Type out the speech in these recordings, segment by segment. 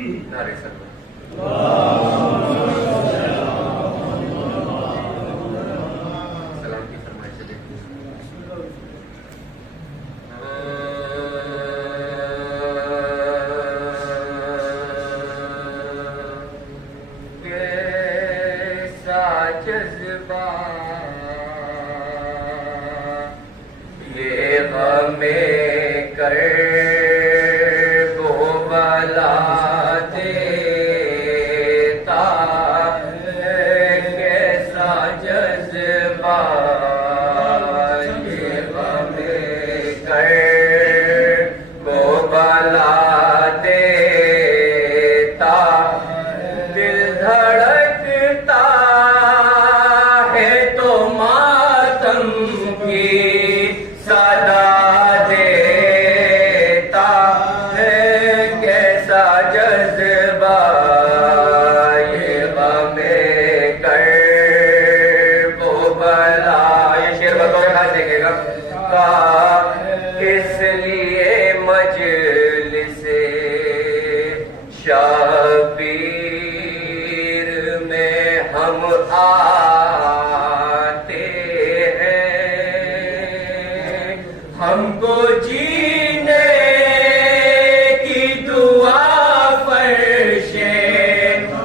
نعرے سلام سلام کی فرمائش سے دیکھتے ہیں کیسا جذبہ یہ غم کرب و بلا دیتا ہے کیسا جذبہ یہ غم کرب و بلا دیتا دل دھڑکتا ہے تو ماتم کی صدا دیتا ہے کیسا جذبہ یہ غم کرب و بلا یہ شعر بطور خاص دیکھے گا اس لیے مجلس شبیر میں ہم آتے ہیں ہم کو جینے کی دعا فرش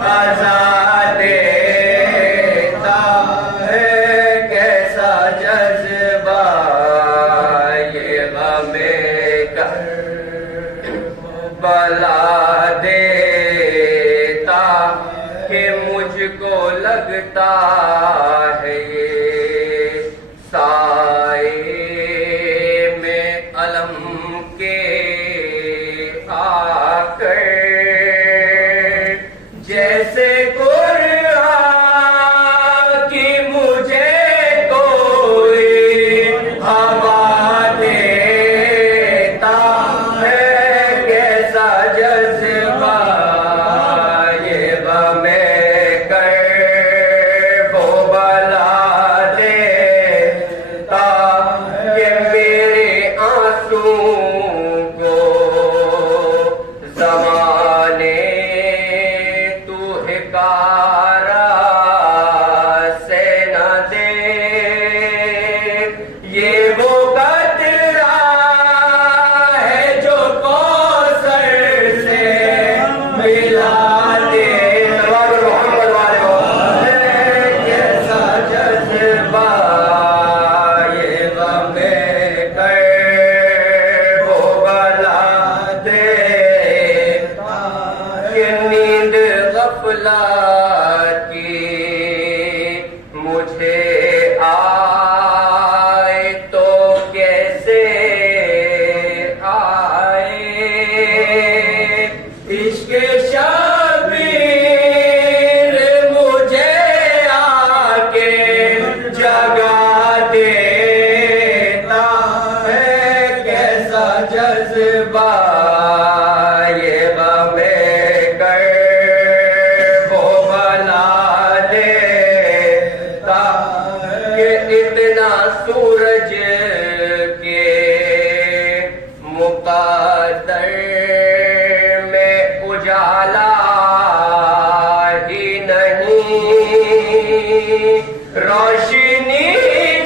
عزا دیتا ہے کیسا جذبہ یہ غم کرب بلا دیتا کہ مجھ کو لگتا ہے یہ سائے میں علم کے آ کر جیسے قرآن کی مجھے کوئی ہوا دیتا ہے کیسا جذبہ یہ غم کرب و بلا دیتا کہ میرے آنسو کو زمانے تو حکارا سے نہ دے یہ وہ قطرہ ہے جو کوثر سے ملا دے محمد والے کیسا جذبہ یہ غم کرب و بلا دیتا کہ نیند غفلت کی مجھے آئے تو کیسے آئے عشق شبیر مجھے آ کے جگا دیتا ہے کیسا جذبہ یہ غم کرب و بلا دیتا کہ اتنا سورج کے مقدر میں اجالا ہی نہیں روشنی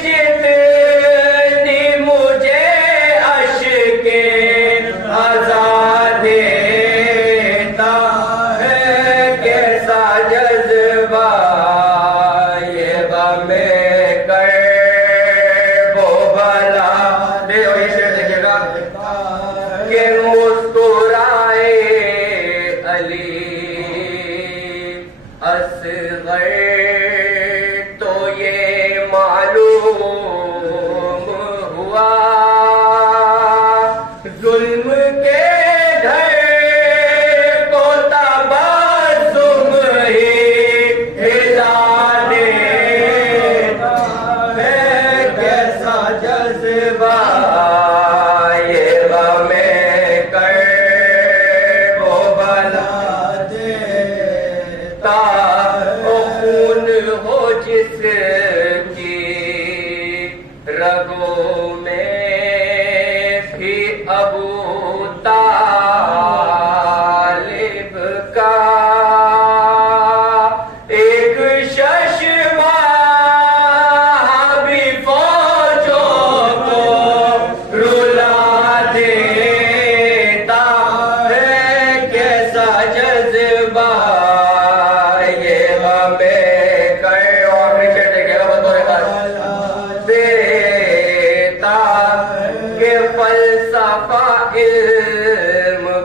جتنی مجھے اشک عزا دیتا ہے کیسا جذبہ یہ غم کرب و بلا دے یہ شعر دیکھیے گا کہ مسکرائے علی اصغر تو یہ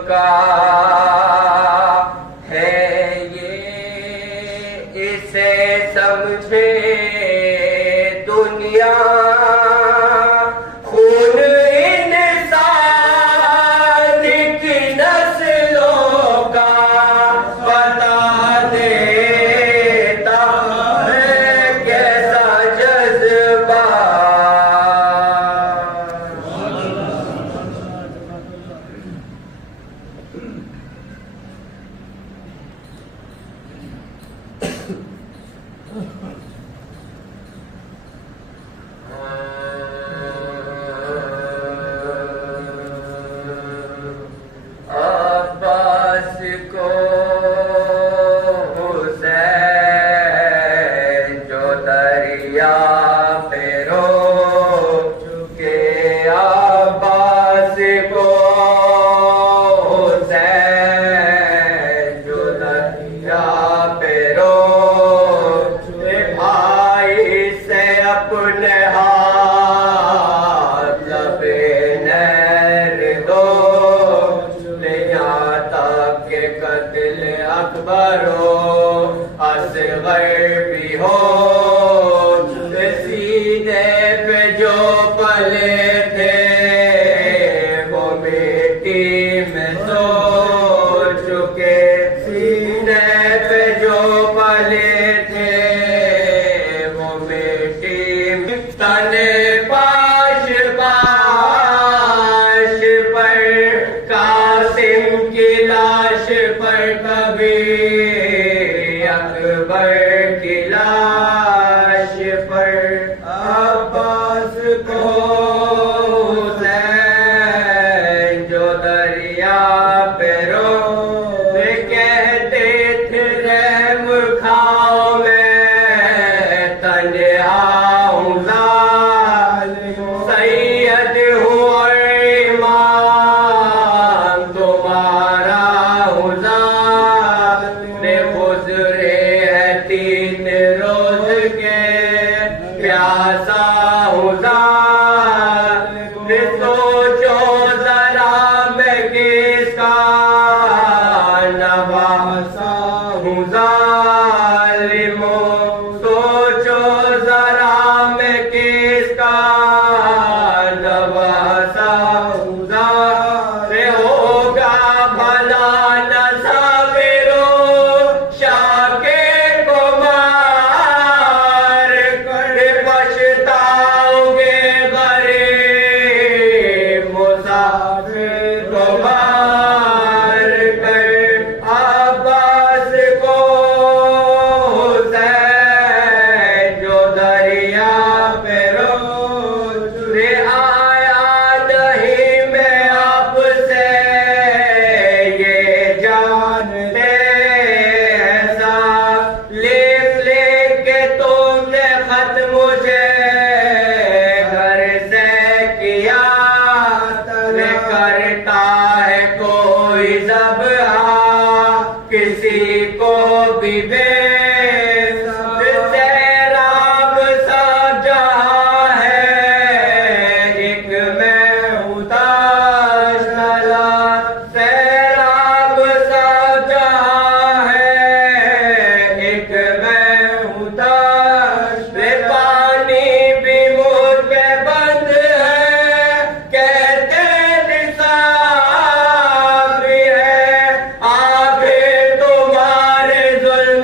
کا ہے یہ، اسے سمجھے دنیا خون انسان کی نسلوں کا بتا دیتا ہے کیسا جذبہ۔ عباس کو حسین جو دریا پہ رو چکے، عباس کو حسین جو دریا پہ رو چکے، بھائی سے اپنے ہاتھ لبے نیر دو، یہاں تک کہ قتل اکبر ہو اصغر بھی ہو، سینے پہ جو پلے تھے وہ مٹی میں سو چکے، سینے پہ جو پلے تھے وہ مٹی میں، تنے پاش پاش پر قاسم کی لاش پر کبھی اکبر کی لاش پر، عباس کو حسین جو دریا پہ رو کہتے تھے رحم کھاؤ میں تنہا ہوں ظالم، سید ہوں اور امام تمہارا ہوں ظالم، گزرے ہیں 3 روز کے پیاسا ہوں ظالم، سوچو ذرا میں کس کا نواسا ہوں ظالم، سوچو ذرا میں کس کا نواسا ہوں ظالم، ہوگا بھلا نہ صابرو شاکر کو مار کر، پچھتاؤ گے غریب مسافر کو مار کر، عباس کو حسین جو دریا پہ رو چکے، آیا نہیں میں آپ سے یہ جانتے ہیں صاحب، لکھ لکھ کے تم نے خط مجھے گھر سے کیا، کرتا ہے کوئی ذبح کسی کو بھی بے سیراب سا جہاں ہے، ایک میں ہوں تاج تلا، سیراب سا جہاں ہے، ایک میں ہوں تاج، پانی بھی مجھ پہ بند ہے، کہتے نصاب بھی ہے، آگے تمہارے ظلم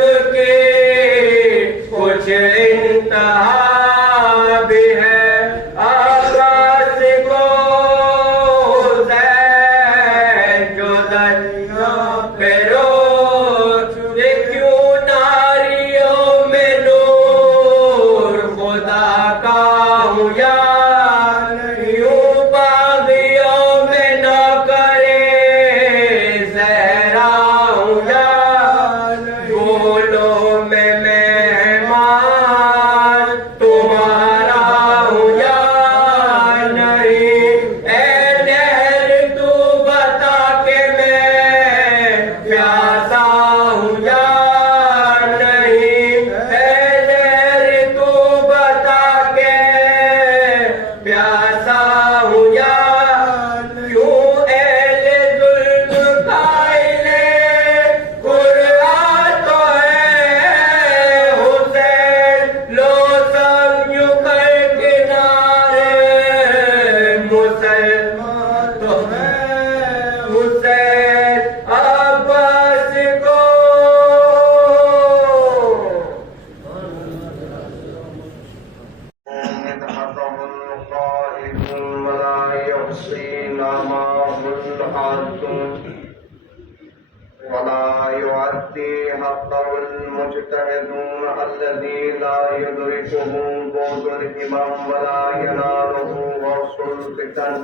ولا يؤدي حقه المجتهدون الذي لا يدركه بعد الإمام ولا يناله غوص الفتن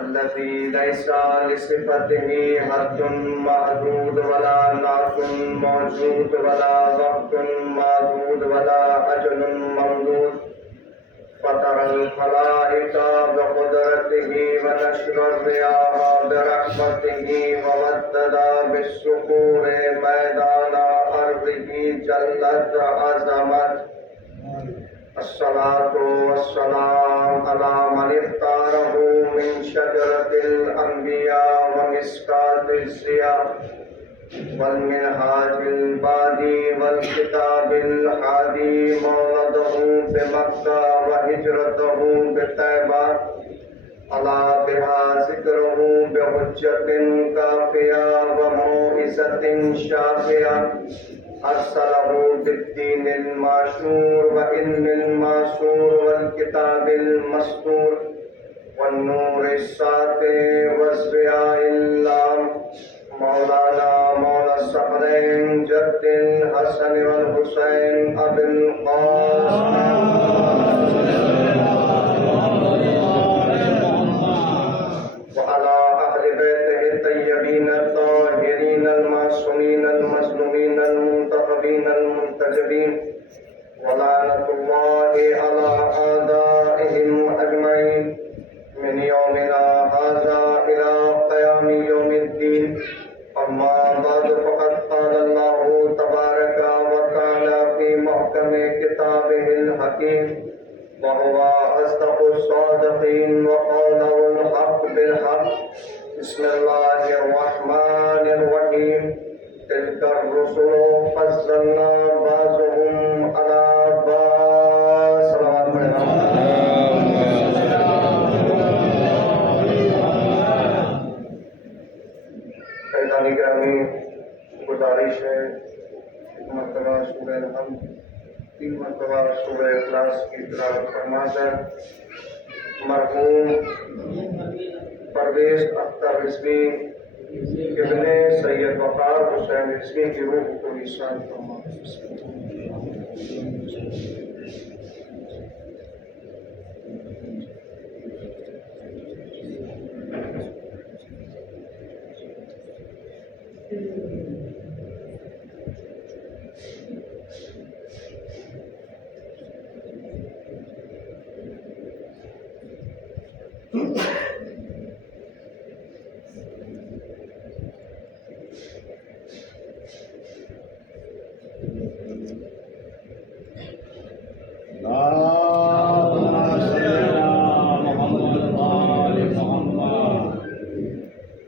الذي ليس لصفته حد محدود ولا نعت موجود ولا وقت معدود ولا أجل ممدود فطر الخلائق بقدرته ونشر الرياح برحمته وودد بالسكور ميدان أرضه جلت عظمت الصلاة والسلام على من اختاره من شجرة الأنبياء ومسكات الضياء والمنهاج البادي والكتاب الحادي مولده بمكة وهجرته بطيبة على بها ذكره بحجة كافية وموعظة شافية أرسله بالدين المعشور وإلم المعصور والكتاب المسطور والنور الساطع والضياء اللام مولانا مولى الثقلين جد الحسن والحسين أبي القاسم وعلى أهل بيته الطيبين الطاهرين المعصومين المظلومين المنتخبين المنتجبين ولعنة الله على أعدائهم أجمعين من يومنا هذا إلى قيام يوم الدين. أما بعد فقد قال الله تبارك وتعالى في محكم كتابه الحكيم وهو أصدق الصادقين وقوله الحق بالحق. بسم الله الرحمن الرحيم. تلك الرسل فضلنا بعضهم على بعض. فیضان گرامی، گزارش ہے ایک مرتبہ سورہ الحمد 3 مرتبہ سورہ اخلاص کی تلاوت فرما کر مرحوم پرویز اختر رضوی ابن سید وقار حسین رضوی کی روح کو نشان فرما.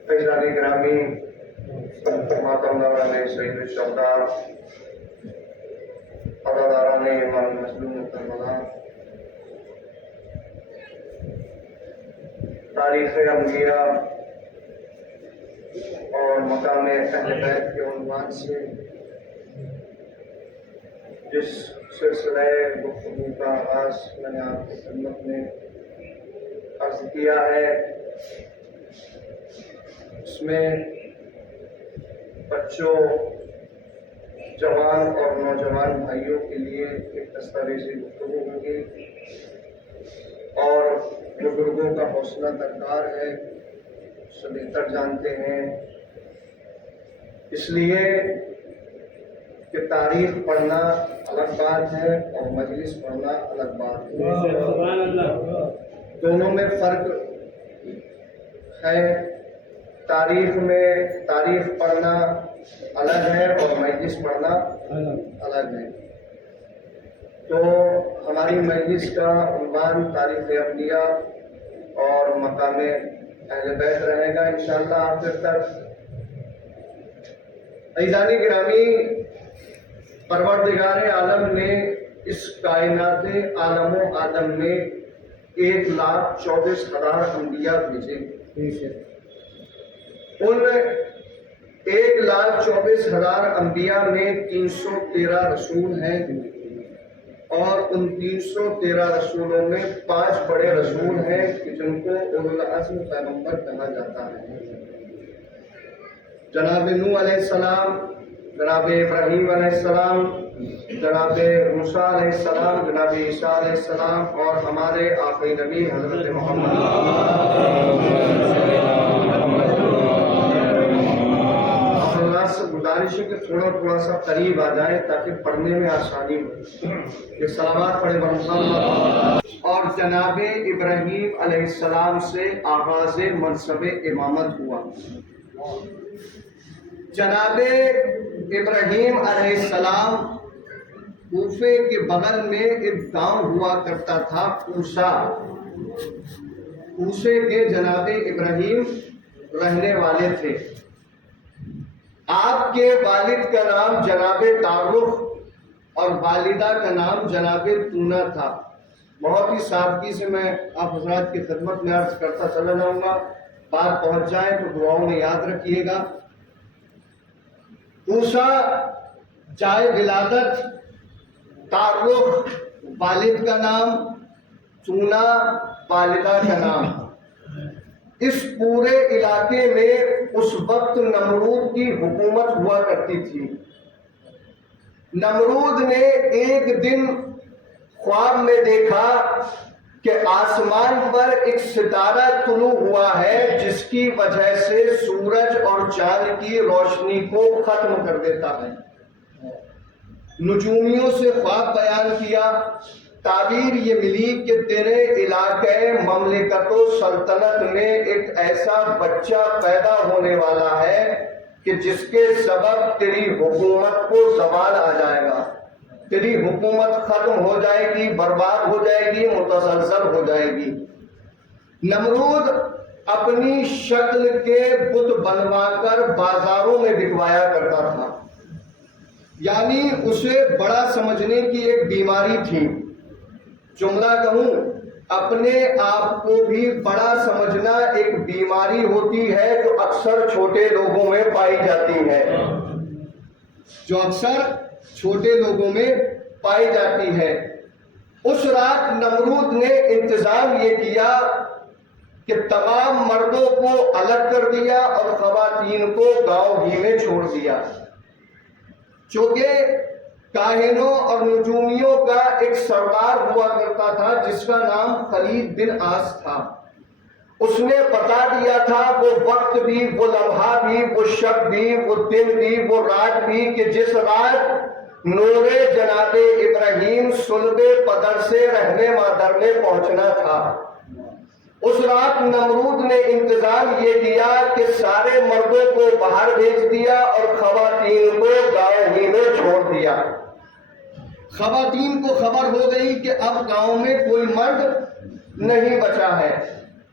فیضان گرامی، ماتم داران سید الشہداء، عزاداران امام مظلوم کربلا، تاریخ انبیاء اور مقام اہل بیت کے عنوان سے جس سلسلہ گفتگو کا آغاز میں نے آپ کی خدمت میں عرض کیا ہے، اس میں بچوں، جوان اور نوجوان بھائیوں کے لیے ایک دستاویزی گفتگو ہوگی اور بزرگوں کا حوصلہ درکار ہے، سے بہتر جانتے ہیں، اس لیے کہ تاریخ پڑھنا الگ بات ہے اور مجلس پڑھنا الگ بات ہے، دونوں میں فرق ہے. تاریخ پڑھنا الگ ہے اور مجلس پڑھنا الگ ہے. تو ہماری مجلس کا عنوان تاریخ انبیاء اور مقام اہل بیت رہے گا انشاءاللہ آخر تک. عزیزان گرامی، پروردگار عالم نے اس کائنات عالم و آدم میں 1,24,000 انبیاء بھیجے. ان 1,24,000 انبیاء میں 313 رسول ہیں اور ان 313 رسولوں میں 5 بڑے رسول ہیں جن کو اولو العزم پیغمبر کہا جاتا ہے. जनाब नूह अलैहिस्सलाम, जनाब इब्राहीम अलैहिस्सलाम, जनाब मूसा अलैहिस्सलाम, जनाब ईसा अलैहिस्सलाम और हमारे आखिरी नबी हज़रत अल्लाह से गुजारिश है कि थोड़ा सा करीब आ जाए ताकि पढ़ने में आसानी हो। ये सलावत पढ़े बरकत। और जनाब इब्राहीम अलैहिस्सलाम से आगाज़ मनसब इमामत हुआ। जनाब इब्राहीम अलैहिस्सलाम कूफे के बगल में एक गांव हुआ करता था कूसा। कूसे के जनाब इब्राहीम रहने वाले थे। आपके वालिद का नाम जनाब तारुफ और वालिदा का नाम जनाब तूना था। बहुत ही सादगी से मैं आप हज़रात की खिदमत में अर्ज करता चला जाऊंगा, बात पहुंच जाए तो दुआओं में याद रखिएगा। कूसा जाए विलादत, तारुफ वालिद का नाम, तूना वालिदा का नाम। इस पूरे इलाके में उस वक्त नमरूद की हुकूमत हुआ करती थी। नमरूद ने एक दिन ख्वाब में देखा कि आसमान पर एक सितारा तुलू हुआ है जिसकी वजह से सूरज और चांद की रोशनी को खत्म कर देता है। नुजूमियों से ख्वाब बयान किया। ताबीर ये मिली कि तेरे इलाके ममलिकतो सल्तनत में एक ऐसा बच्चा पैदा होने वाला है कि जिसके सबब तेरी हुकूमत को ज़वाल आ जाएगा, तेरी हुकूमत खत्म हो जाएगी, बर्बाद हो जाएगी, मुतसलसल हो जाएगी। नमरूद अपनी शक्ल के बुत बनवाकर बाजारों में बिकवाया करता था। यानी उसे बड़ा समझने की एक बीमारी थी। जुमला कहूं, अपने आप को भी बड़ा समझना एक बीमारी होती है जो अक्सर छोटे लोगों में पाई जाती है, जो अक्सर छोटे लोगों में पाई जाती है। उस रात नमरूद ने इंतजाम ये किया कि तमाम मर्दों को अलग कर दिया और खवातीन को गांव ही में छोड़ दिया। चूंकि काहिनों और नजूमियों का एक सरदार हुआ करता था जिसका नाम खलीद बिन आस था। उसने बता दिया था वो वक्त भी, वो लम्हा भी, वो शब भी, वो दिन भी, वो रात भी कि जिस रात नूरे जनाबे इब्राहीम सुल्बे पदर से रहने मादर में पहुंचना था। उस रात नमरूद ने इंतजाम ये किया कि सारे मर्दों को बाहर भेज दिया और खवातीन को गांव ही में छोड़ दिया। खवातीन को खबर हो गई कि अब गांव में कोई मर्द नहीं बचा है।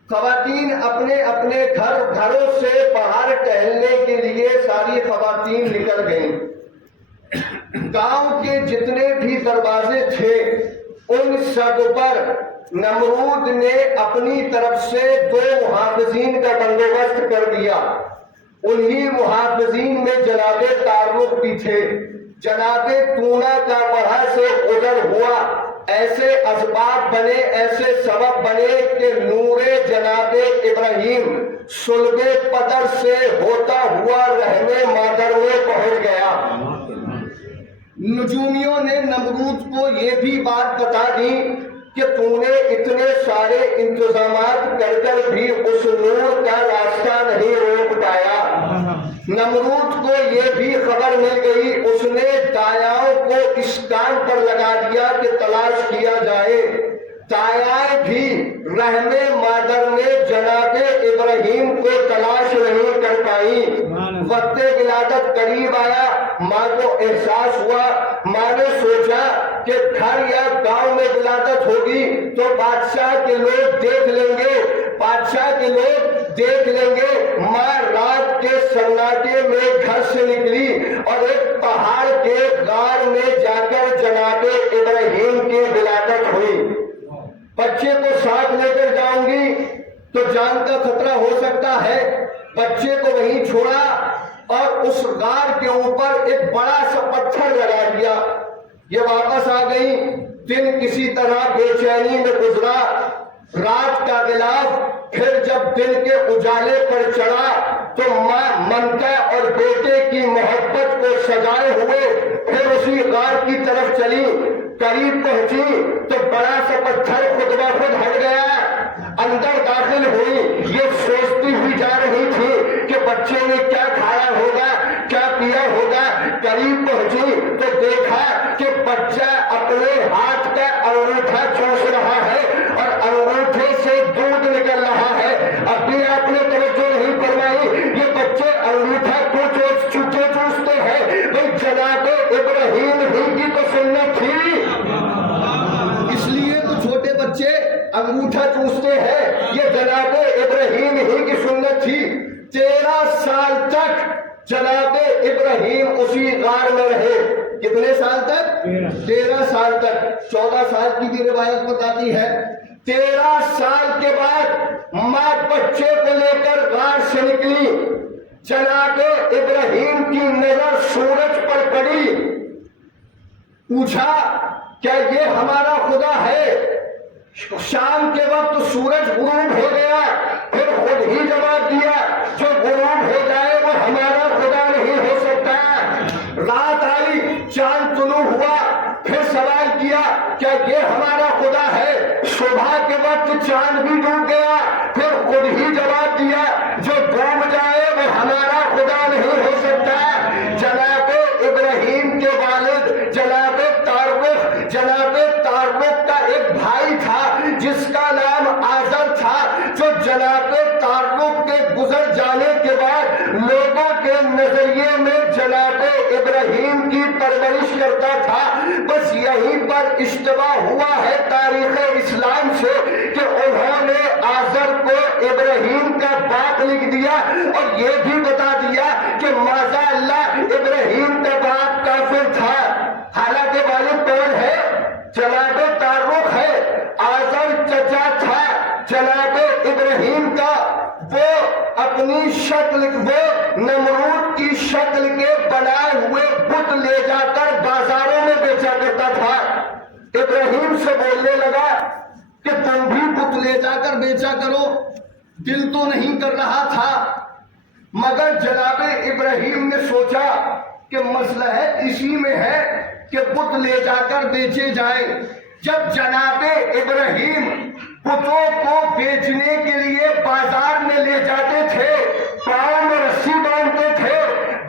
खवातीन अपने अपने घरों से बाहर टहलने के लिए सारी खवातीन निकल गईं। गांव के जितने भी दरवाजे थे उन सब पर नमरूद ने अपनी तरफ से 2 मुहाफिजीन का बंदोबस्त कर दिया। उन्हीं मुहाफिजीन में जनाबे तारुफ भी थे। जनाबे तूना का वहां से गुजर हुआ। ऐसे असबाब बने, ऐसे सबब बने कि नूरे जनाबे इब्राहीम सुल्बे पदर से होता हुआ रहने मादर में पहुंच गया। नजूमियों ने नमरूद को ये भी बात बता दी कि तूने इतने सारे इंतजामात कर कर भी उस नूर का रास्ता नहीं रोक पाया। नमरूद को ये भी खबर मिल गई। उसने दायाओं को इस कान पर लगा दिया कि तलाश किया जाए। दायाएं भी रहमे मादर में जनाबे इब्राहीम को तलाश नहीं कर पाई। वक्त विलादत करीब आया। माँ को एहसास हुआ। माँ ने सोचा कि घर या गांव में विलादत होगी तो बादशाह के लोग देख लेंगे, बादशाह के लोग देख लेंगे। माँ रात के सन्नाटे में घर से निकली और एक पहाड़ के गार में जाकर जनाबे इब्राहीम की विलादत हुई। बच्चे को साथ लेकर जाऊंगी तो जान का खतरा हो सकता है। बच्चे को वहीं छोड़ा और उस गार के ऊपर एक बड़ा सा पत्थर लगा दिया। ये वापस आ गई। दिन किसी तरह बेचैनी में गुजरा। रात का गिलाफ फिर जब दिन के उजाले पर चढ़ा तो मनका اور بیٹے کی محبت کو سجائے ہوئے پھر اسی غار کی طرف چلی. قریب پہنچی تو بڑا سا پتھر خود بخود ہٹ گیا. اندر داخل ہوئی, یہ سوچتی ہوئی جا رہی تھی کہ بچے نے کیا کھایا ہوگا, کیا پیا ہوگا. قریب پہنچی تو دیکھا کہ بچہ اپنے ہاتھ کا انگوٹھا چوس رہا ہے اور انگوٹھے سے دودھ نکل رہا ہے. اب بھی آپ نے توجہ نہیں فرمائی, یہ بچے انگوٹھا کیوں چوستے ہیں؟ بھائی جناب ابراہیم ہی کی تو سنت تھی, اس لیے تو چھوٹے بچے انگوٹھا چوستے ہیں. یہ جناب ابراہیم ہی کی سنت تھی. 13 سال تک جناب ابراہیم اسی غار میں رہے. کتنے سال تک؟ 13 سال تک. 14 سال کی بھی روایت بتاتی ہے. 13 سال کے بعد ماں بچے کو لے کر غار سے نکلی. جناب ابراہیم کی نظر سورج پر پڑی. پوچھا کیا یہ ہمارا خدا ہے؟ شام کے وقت سورج غروب ہو گیا. پھر خود ہی جواب دیا جو غروب ہو جائے وہ ہمارا خدا نہیں ہو سکتا. رات آئی, چاند طلوع ہوا, پھر سوال کیا کیا یہ ہمارا خدا ہے؟ صبح کے وقت چاند بھی ڈوب گیا. پھر خود ہی جواب دیا جو ڈوب جائے وہ ہمارا خدا نہیں ہو سکتا. جناب ابراہیم کے والد جناب تارق کا ایک بھائی تھا جس کا نام آزر تھا, جو جناب تارق کے گزر جانے کے بعد لوگوں کے نظریے میں جناب ابراہیم کی پرورش کرتا تھا. بس یہیں پر اشتباہ ہوا ہے تاریخ اسلام سے کہ انہوں نے آزر کو ابراہیم کا باپ لکھ دیا اور یہ بھی بتا دیا کہ ماذا اللہ ابراہیم کا باپ کافر تھا. حالانکہ والد کون ہے؟ جناب تارق ہے. آزر چچا تھا جناب ابراہیم کا. وہ اپنی شکل, وہ نمرود کی شکل کے بنائے ہوئے بت لے جا کر بازاروں میں بیچا کرتا تھا. ابراہیم سے بولنے لگا کہ تم بھی بت لے جا کر بیچا کرو. دل تو نہیں کر رہا تھا, مگر جناب ابراہیم نے سوچا کہ مصلحت اسی میں ہے کہ بت لے جا کر بیچے جائیں. جب جناب ابراہیم بتوں کو بیچنے کے لیے بازار میں لے جاتے تھے, پاؤں میں رسی باندھتے تھے,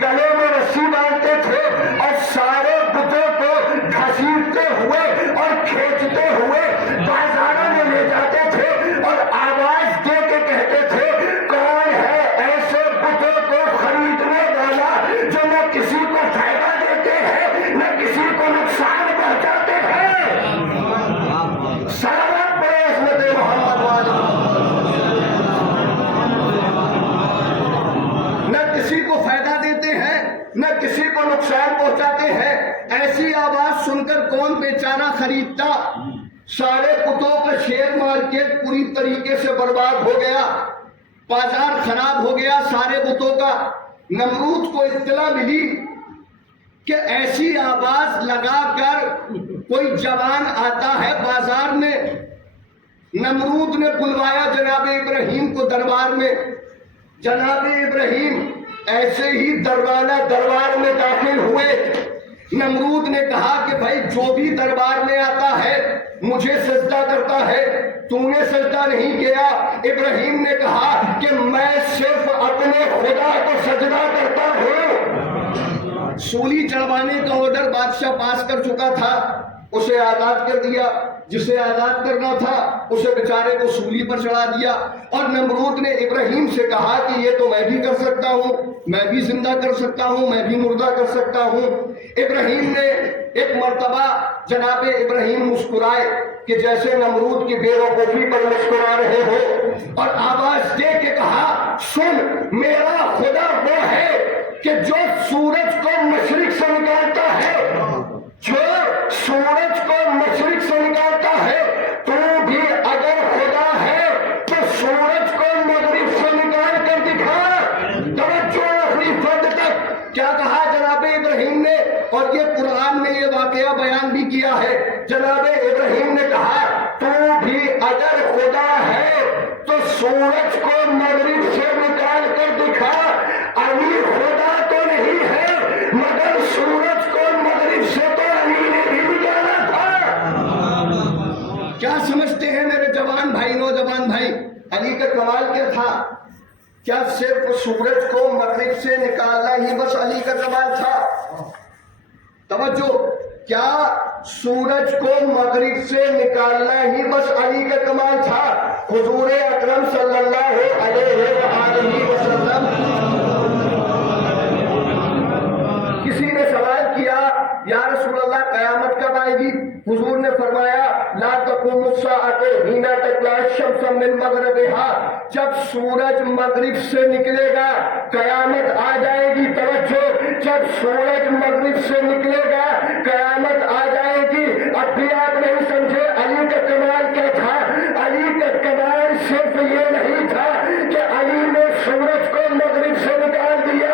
گلے میں رسی باندھتے تھے اور سارے بتوں کو گھسیٹتے ہوئے اور کھینچتے ہوئے بازاروں میں لے جاتے تھے اور آواز دے کے کہتے تھے کون ہے ایسے بتوں کو خریدنے والا جو نہ کسی کو فائدہ دیتے ہیں نہ کسی کو نقصان پہنچاتے ہیں. صلوات پڑھیں عصمت محمد والی. نہ کسی کو فائدہ دیتے ہیں نہ کسی کو نقصان پہنچاتے ہیں. ایسی آواز سن کر کون بیچارہ خریدتا؟ سارے بتوں کا شیئر مارکیٹ پوری طریقے سے برباد ہو گیا, بازار خراب ہو گیا سارے بتوں کا. نمرود کو اطلاع ملی کہ ایسی آواز لگا کر کوئی جوان آتا ہے بازار میں. نمرود نے بلوایا جناب ابراہیم کو دربار میں. جناب ابراہیم ایسے ہی دربار میں داخل ہوئے. نمرود نے کہا کہ بھائی جو بھی دربار میں آتا ہے مجھے سجدہ کرتا ہے, تو نے سجدہ نہیں کیا. ابراہیم نے کہا کہ میں صرف اپنے خدا کو سجدہ کرتا ہوں. سولی چڑھوانے کا آرڈر بادشاہ پاس کر چکا تھا, اسے آزاد کر دیا. جسے آزاد کرنا تھا اسے بیچارے کو سولی پر چڑھا دیا. اور نمرود نے ابراہیم سے کہا کہ یہ تو میں بھی کر سکتا ہوں, میں بھی زندہ کر سکتا ہوں, میں بھی مردہ کر سکتا ہوں. ابراہیم نے ایک مرتبہ جناب ابراہیم مسکرائے کہ جیسے نمرود کی بے وقوفی پر مسکرا رہے ہو, اور آواز دے کے کہا سن, میرا خدا وہ ہے کہ جو سورج کو مشرق سے نکالتا ہے, جو سورج کو مشرق سے نکالتا ہے. تو بھی اگر خدا ہے تو سورج کو مغرب سے نکال کر دکھا. توجہ اپنی فرد تک. کیا کہا جناب ابراہیم نے, اور یہ قرآن میں یہ واقعہ بیان بھی کیا ہے. جناب ابراہیم نے کہا تو بھی اگر خدا ہے تو سورج کو مغرب سے نکال کر دکھا. ابھی خدا کیا صرف سورج کو مغرب سے نکالنا ہی بس علی کا کمال تھا؟ توجہ، کیا سورج کو مغرب سے نکالنا ہی بس علی کا کمال تھا؟ حضور اکرم صلی اللہ علیہ وآلہ وسلم، کسی نے سوال کیا یا رسول اللہ قیامت کب آئے گی؟ حضور نے فرمایا لا تقوم الساعة حین تطلع الشمس من مغربها، جب سورج مغرب سے نکلے گا قیامت آ جائے گی۔ توجہ، جب سورج مغرب سے نکلے گا قیامت آ جائے گی۔ اب بھی آپ نہیں سمجھے علی کا کمال کیا تھا؟ علی کا کمال صرف یہ نہیں تھا کہ علی نے سورج کو مغرب سے نکال دیا،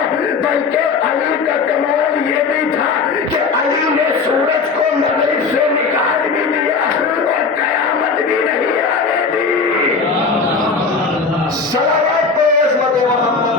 بلکہ علی کا کمال یہ بھی تھا کہ علی نے سورج کو مغرب سے نکال بھی دیا اور قیامت بھی نہیں آنے دی۔ صلوات پہ عظمت محمد۔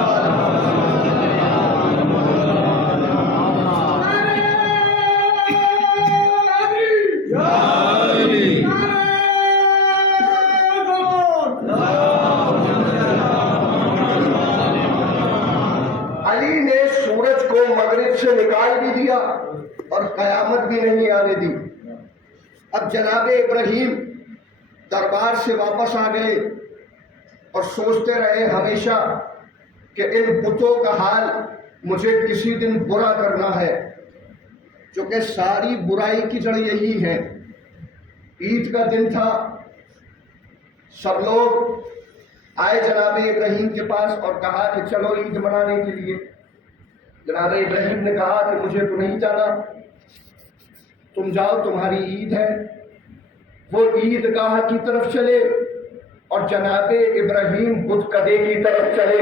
علی نے سورج کو مغرب سے نکال بھی دیا اور قیامت بھی نہیں آنے دی۔ اب جناب ابراہیم دربار سے واپس آ گئے اور سوچتے رہے ہمیشہ کہ ان بتوں کا حال مجھے کسی دن برا کرنا ہے، چونکہ ساری برائی کی جڑ یہی ہے۔ عید کا دن تھا، سب لوگ آئے جناب ابراہیم کے پاس اور کہا کہ چلو عید منانے کے لیے۔ جناب ابراہیم نے کہا کہ مجھے تو نہیں جانا، تم جاؤ، تمہاری عید ہے۔ وہ عید گاہ کی طرف چلے اور جناب ابراہیم بت کدے کی طرف چلے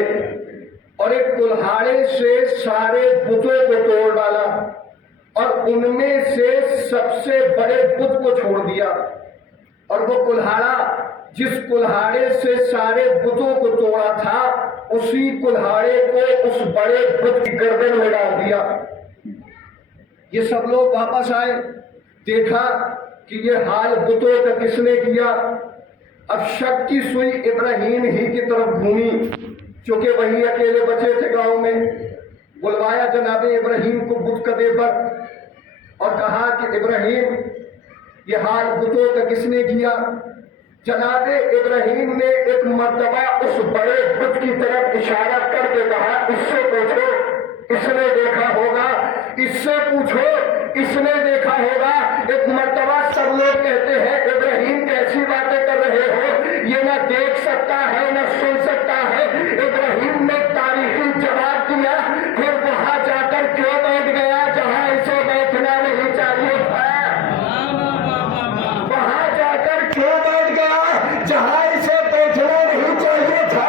اور ایک کلہاڑے سے سارے بتوں کو توڑ ڈالا اور ان میں سے سب سے بڑے بت کو چھوڑ دیا، اور وہ کلہاڑا جس کلہاڑے سے سارے بتوں کو توڑا تھا اسی کلہاڑے کو اس بڑے بت کی گردن میں ڈال دیا۔ یہ سب لوگ واپس آئے، دیکھا کہ یہ حال بتوں کا کس نے کیا۔ اب شک کی سوئی ابراہیم ہی کی طرف گھومی، چونکہ وہی اکیلے بچے تھے گاؤں میں۔ بلوایا جناب ابراہیم کو بت کدے پر اور کہا کہ ابراہیم یہ حال بتوں کا کس نے کیا؟ جناب ابراہیم نے ایک مرتبہ اس بڑے بت کی طرف اشارہ کر کے کہا اس سے پوچھو، اس نے دیکھا ہوگا، اس سے پوچھو، اس نے دیکھا ہوگا۔ ایک مرتبہ سب لوگ کہتے ہیں ابراہیم کیسی باتیں کر رہے ہو، یہ نہ دیکھ سکتا ہے نہ سن سکتا ہے۔ ابراہیم نے تاریخی جواب دیا، پھر وہاں جا کر کیوں بیٹھ گیا جہاں اسے بیٹھنا نہیں چاہیے تھا؟ وہاں جا کر کیوں بیٹھ گیا جہاں اسے بیٹھنا نہیں چاہیے تھا؟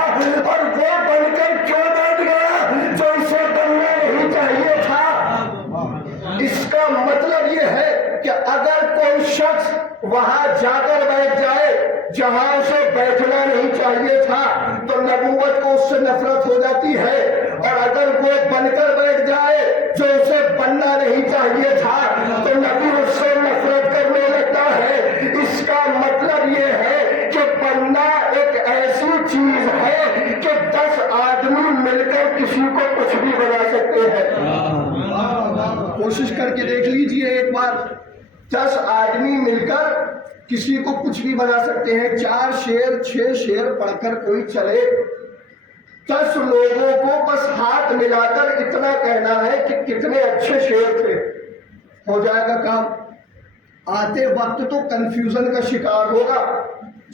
اور وہ بن کر کیوں بیٹھ گیا جو اسے بننا نہیں چاہیے تھا؟ اس کا مطلب یہ ہے کہ اگر کوئی شخص وہاں جا کر بیٹھ جائے جہاں اسے بیٹھنا نہیں چاہیے تھا تو نبوت کو اس سے نفرت ہو جاتی ہے، اور اگر وہ بن کر بیٹھ جائے جو اسے بننا نہیں چاہیے تھا تو نبی اس سے نفرت کرنے لگتا ہے۔ اس کا مطلب یہ ہے کہ بننا ایک ایسی چیز ہے کہ 10 آدمی مل کر کسی کو کچھ بھی بنا سکتے ہیں۔ کوشش کر کے دیکھ لیجئے ایک بار، 10 آدمی مل کر کسی کو کچھ بھی بنا سکتے ہیں۔ 4 شعر 6 شعر پڑھ کر کوئی چلے، 10 لوگوں کو بس ہاتھ ملا کر اتنا کہنا ہے کہ کتنے اچھے شعر تھے، ہو جائے گا کام۔ آتے وقت تو کنفیوژن کا شکار ہوگا،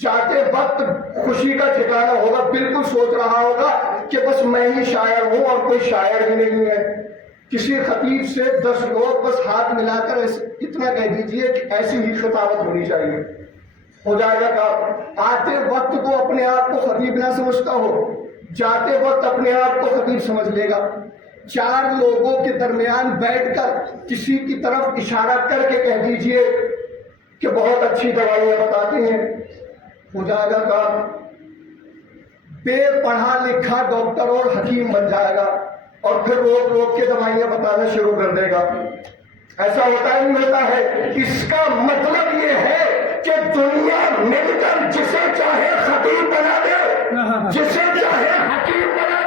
جاتے وقت خوشی کا ٹھکانہ ہوگا، بالکل سوچ رہا ہوگا کہ بس میں ہی شاعر ہوں اور کوئی شاعر ہی نہیں ہے۔ کسی خطیب سے 10 لوگ بس ہاتھ ملا کر اتنا کہہ دیجئے کہ ایسی ہی خطابت ہونی چاہیے، ہو جائے گا کام۔ آتے وقت تو اپنے آپ کو خطیب نہ سمجھتا ہو، جاتے وقت اپنے آپ کو خطیب سمجھ لے گا۔ 4 لوگوں کے درمیان بیٹھ کر کسی کی طرف اشارہ کر کے کہہ دیجئے کہ بہت اچھی دوائیاں بتاتے ہیں، ہو جائے گا کام۔ بے پڑھا لکھا ڈاکٹر اور حکیم بن جائے گا اور پھر روک روک کے دوائیاں بتانا شروع کر دے گا۔ ایسا ہوتا ہی نہیں ہوتا ہے۔ اس کا مطلب یہ ہے کہ دنیا مل کر جسے چاہے خطیب بنا دے، جسے چاہے حکیم بنا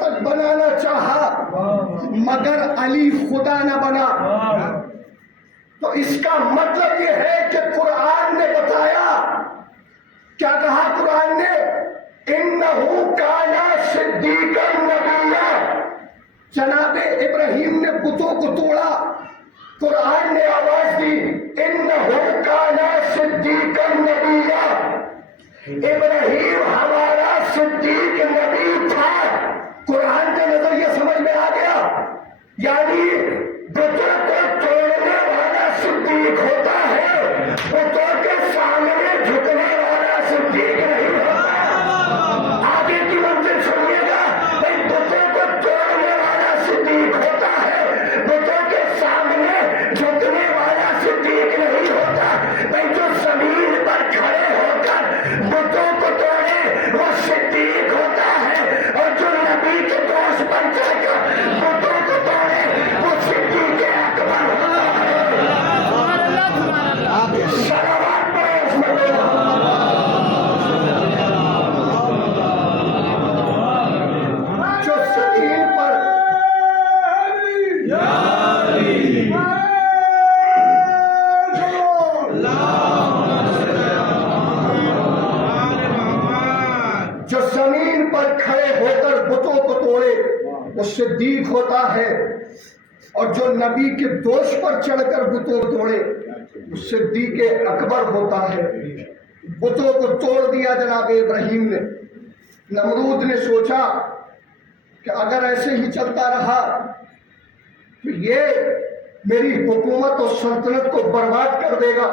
तक बनाना चाहा मगर अली खुदा न बना। तो इसका मतलब ये है कि कुरान ने बताया, क्या कहा कुरान ने, इन्नहु काना सिद्दीकन नबिय्या। जनाबे इब्राहिम ने बुतों को तोड़ा, कुरान ने आवाज दी इन्नहु काना सिद्दीकन नबिय्या। इब्राहिम हमारा सिद्दीक नबी था। कुरान का नजरिया समझ में आ गया, यानी बुतों को तोड़ने वाला सिद्दीक होता है, बुतों के सामने झुकने वाला सिद्दीक नहीं होता। आगे की मंजिल सुनिएगा, भाई बुतों को तोड़ने वाला सिद्दीक होता है, बुतों के सामने झुकने वाला सिद्दीक नहीं होता। भाई जो जमीन पर खड़े होकर बुतों को तोड़े वो सिद्दीक होता है, और जो नबी के दोष पर जाकर बुतों को तोड़े वो सिद्दीक अकबर होता है। सलावत पढ़े उसमें जो जमीन पर जो जमीन पर खड़े होकर बुतों को तोड़े वो सिद्दीक होता है, और जो नबी के दोष पर चढ़कर बुतों को तोड़े वो सिद्दीक अकबर होता है। बुतों को तोड़ दिया जनाब इब्राहिम ने। नमरूद ने सोचा कि अगर ऐसे ही चलता रहा तो ये मेरी हुकूमत और सल्तनत को बर्बाद कर देगा,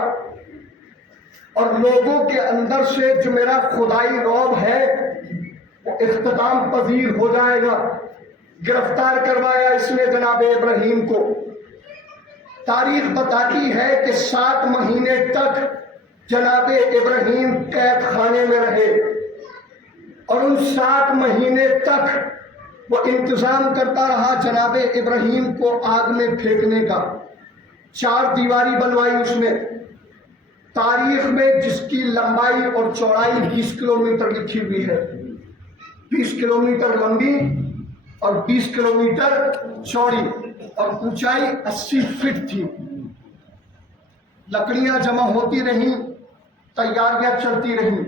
और लोगों के अंदर से जो मेरा खुदाई रौब है वो इख्तिताम पजीर हो जाएगा। गिरफ्तार करवाया इसने जनाब इब्राहिम को। तारीख बताती है कि 7 महीने तक जनाब इब्राहिम कैद खाने में रहे, और उन 7 महीने तक वो इंतजाम करता रहा जनाब इब्राहिम को आग में फेंकने का। 4 दीवारी बनवाई उसने। तारीख में जिसकी लंबाई और चौड़ाई 20 किलोमीटर लिखी हुई है, 20 किलोमीटर लंबी और 20 किलोमीटर चौड़ी, और ऊंचाई 80 फीट थी। लकड़ियां जमा होती रहीं, तैयारियां चलती रहीं।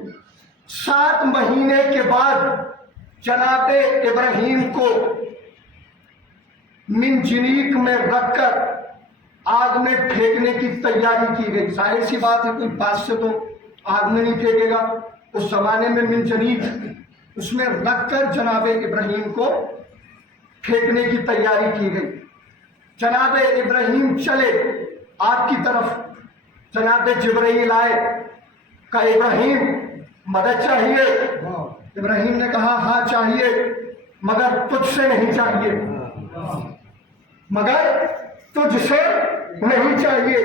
7 महीने के बाद जनाबे इब्राहिम को मिनजनीक में रखकर आग में फेंकने की तैयारी की गई। जाहिर सी बात है, कोई बात से तो आग में नहीं फेंकेगा। उस जमाने में मिनजनीक उसमें रखकर जनाबे इब्राहिम को फेंकने की तैयारी की गई। जनाबे इब्राहिम चले आग की तरफ। जनाबे जिब्राइल आए, कहा इब्राहिम मदद चाहिए। इब्राहिम ने कहा हाँ चाहिए, मगर तुझसे नहीं चाहिए, मगर तुझसे नहीं चाहिए।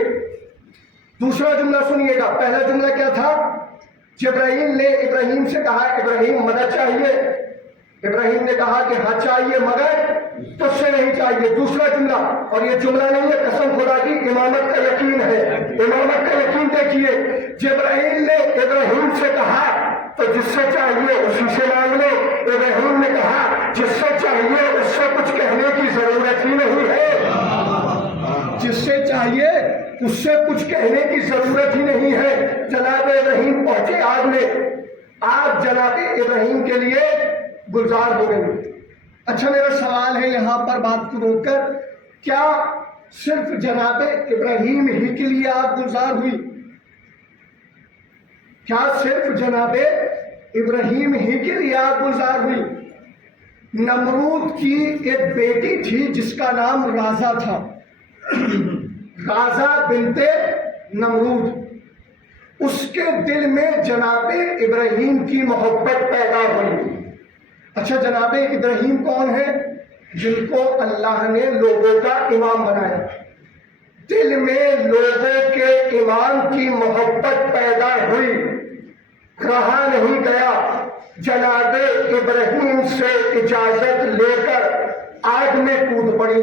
दूसरा जुमला सुनिएगा। पहला जुमला क्या था? जिब्राइल ने इब्राहिम से कहा इब्राहिम मदद चाहिए। इब्राहिम ने कहा कि हाँ चाहिए, मगर तुझसे नहीं चाहिए। दूसरा जुमला, और ये जुमला नहीं है, कसम खुदा की इमामत का यकीन है। इमामत का यकीन देखिए, जिब्राइल ने इब्राहिम से कहा तो जिससे चाहिए उसी से मांग लो। इब्राहिम ने कहा जिससे चाहिए उससे कुछ कहने की जरूरत ही नहीं है। जिससे चाहिए उससे कुछ कहने की जरूरत ही नहीं है। जनाब इब्राहिम पहुंचे आग में। आग जनाब इब्राहिम के लिए गुलजार हो गई। अच्छा, मेरा सवाल है यहाँ पर बात को रोककर, क्या सिर्फ जनाब इब्राहिम ही के लिए आग गुलजार हुई? क्या सिर्फ जनाबे इब्राहिम ही के लिए आग गुलजार हुई? नमरूद की एक बेटी थी जिसका नाम राजा था, राजा बिनते नमरूद। उसके दिल में जनाबे इब्राहिम की मोहब्बत पैदा हुई। अच्छा, जनाबे इब्राहिम कौन है? जिनको अल्लाह ने लोगों का इमाम बनाया। दिल में लोगों के इमाम की मोहब्बत पैदा हुई, रहा नहीं गया। जनाबे इब्राहिम से इजाजत लेकर आग में कूद पड़ी।